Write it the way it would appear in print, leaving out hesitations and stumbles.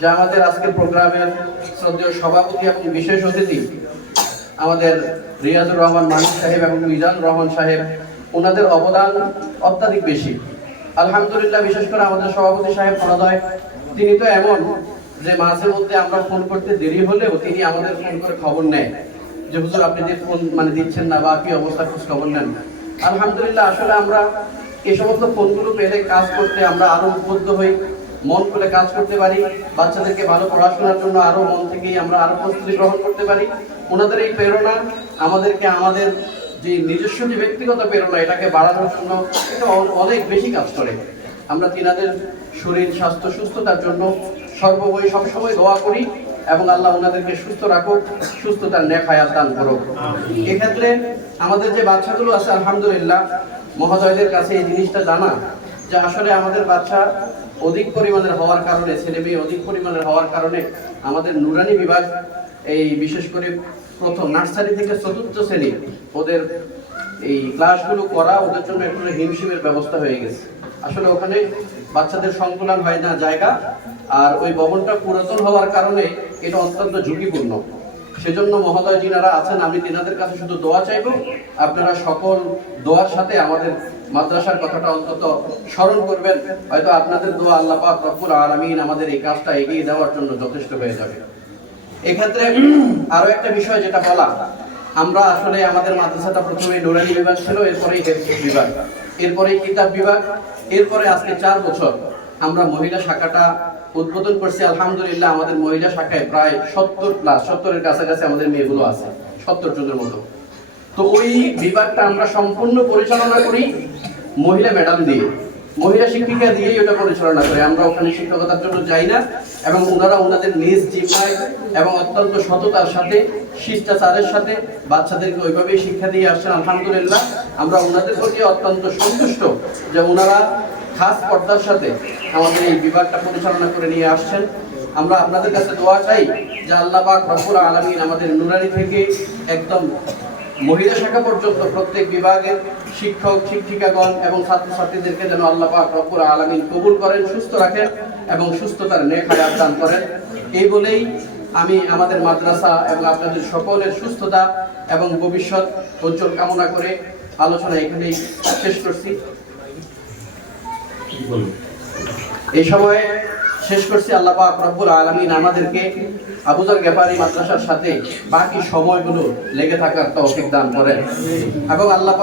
যে আমাদের আজকের প্রোগ্রামের শ্রদ্ধেয় সভাপতি এবং বিশেষ অতিথি আমাদের রিয়াজুর রহমান মানিক সাহেব এবং মিজানুর রহমান সাহেব, ওনাদের অবদান অত্যাধিক বেশি। আলহামদুলিল্লাহ, বিশেষ করে আমাদের সভাপতি সাহেব মহোদয়, তিনি তো এমন যে মাঝে মধ্যে আমরা ফোন করতে দেরি হলেও তিনি আমাদের ফোন করে খবর নেয় যে হুজুর আপনি যে ফোন দিচ্ছেন না বা কি অবস্থা, খোঁজ খবর নেন। আলহামদুলিল্লাহ, আসলে আমরা এই সমস্ত ফোনগুলো পেলে কাজ করতে আমরা আরো উদ্বুদ্ধ হই, মন খুলে কাজ করতে পারি, বাচ্চাদেরকে ভালো পড়াশোনার জন্য আরো মন থেকেই আমরা আরো প্রস্তুতি গ্রহণ করতে পারি। ওনাদের এই প্রেরণা আমাদেরকে আমাদের যে নিজস্ব যে ব্যক্তিগত প্রেরণা এটাকে বাড়ানোর জন্য এটা অনেক বেশি কাজ করে। আমরা তিনাদের শরীর স্বাস্থ্য সুস্থতার জন্য সবসময় দোয়া করি এবং আল্লাহ ওনাদেরকে সুস্থ রাখুক, সুস্থতার নেক হায়াত দান করুক। এক্ষেত্রে আমাদের যে বাচ্চাগুলো আছে, আলহামদুলিল্লাহ, মহোদয়দের কাছে এই জিনিসটা জানা যে আসলে আমাদের বাচ্চা অধিক পরিমাণের হওয়ার কারণে, ছেলে মেয়ে অধিক পরিমাণের হওয়ার কারণে আমাদের নুরানি বিভাগ এই বিশেষ করে প্রথম নার্সারি থেকে চতুর্থ শ্রেণী ওদের এই ক্লাসগুলো করা ওদের জন্য একটু হিমশিমের ব্যবস্থা হয়ে গেছে। আসলে ওখানে বাচ্চাদের সংকুলন হয় না জায়গা, আর ওই ভবনটা পুরাতন হওয়ার কারণে এটা অত্যন্ত ঝুঁকিপূর্ণ। সেজন্য মহোদয় যিনারা আছেন, আমি তিনাদের কাছে শুধু দোয়া চাইব, আপনারা সকল দোয়ার সাথে আমাদের মাদ্রাসার কথাটা অন্তত স্মরণ করবেন। হয়তো আপনাদের দোয়া আল্লাহ পাক রব্বুল আলামিন আমাদের এই কাজটা এগিয়ে দেওয়ার জন্য যথেষ্ট হয়ে যাবে। এক্ষেত্রে আরো একটা বিষয় যেটা বলা, আমরা আসলে আমাদের মাদ্রাসাটা প্রথমে নুরানি বিভাগ ছিল, এরপরেই হেফজ বিভাগ, এরপরেই কিতাব বিভাগ, এরপরে আজকে 4 বছর আমরা মহিলা শাখাটা উদ্বোধন করছি। আলহামদুলিল্লাহ, আমাদের মহিলা শাখায় প্রায় 70+70-এর কাছাকাছি আমাদের মেয়েগুলো আছে, 70 জনের মতো। তো ওই বিভাগটা আমরা সম্পূর্ণ পরিচালনা করি মহিলা ম্যাডাম দিয়ে, মহিলা শিক্ষিকা দিয়েই ওটা পরিচালনা করে। আমরা ওখানে শিক্ষকতার জন্য যাই না এবং ওনারা ওনাদের নিজ জিম্মায় এবং অত্যন্ত সততার সাথে, শিষ্টাচারের সাথে বাচ্চাদেরকে ওইভাবেই শিক্ষা দিয়ে আসছেন। আলহামদুলিল্লাহ, আমরা ওনাদের প্রতি অত্যন্ত সন্তুষ্ট যে ওনারা খাস পর্দার সাথে আমাদের এই বিভাগটা পরিচালনা করে নিয়ে আসছেন। আমরা আপনাদের কাছে দোয়া চাই যে আল্লাহ পাক রব্বুল আলামিন আমাদের নুরানি থেকে একদম মহিলা শাখা পর্যন্ত প্রত্যেক বিভাগের শিক্ষক শিক্ষিকাগণ এবং ছাত্রছাত্রীদেরকে যেন আল্লাহ পাক রব্বুল আলামিন কবুল করেন, সুস্থ রাখেন এবং সুস্থতার নেক হায়াত দান করেন। এই বলেই আমি আমাদের মাদ্রাসা এবং আপনাদের সকলের সুস্থতা এবং ভবিষ্যৎ উজ্জ্বল কামনা করে আলোচনা এখানেই শেষ করছি। এই সময়ে শেষ করছি। আল্লাহ পাক রব্বুল আলামিন আমাদেরকে আবু যর গেফারি মাদ্রাসার সাথে বাকি সময়গুলো লেগে থাকার তৌফিক দান করেন এবং আল্লাহ